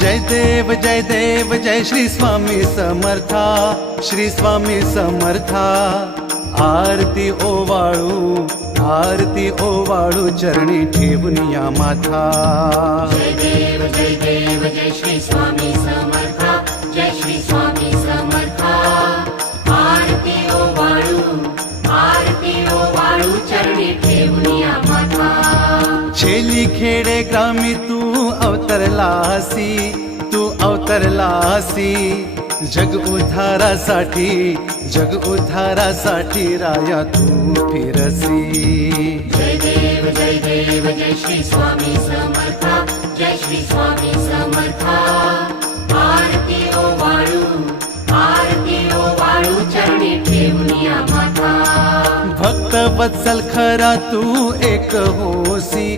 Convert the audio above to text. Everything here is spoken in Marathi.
जय देव जय श्री स्वामी समर्था, श्री स्वामी समर्था। आरती ओवाळू चरणी ठेवून या माथा। जय देव जय श्री स्वामी समर्था, जय श्री स्वामी समर्था। आरती ओवाळू चरणी ठेवून या माथा। छेली खेडे ग्रामी तू अवतरलासी, जग उद्धारासाठी राया तू फिरसी। जय देव जय श्री स्वामी समर्था, जय श्री स्वामी समर्था। आरती ओवाळू चरणी ठेवून या माथा। भक्त वत्सल खरा तू एक होसी,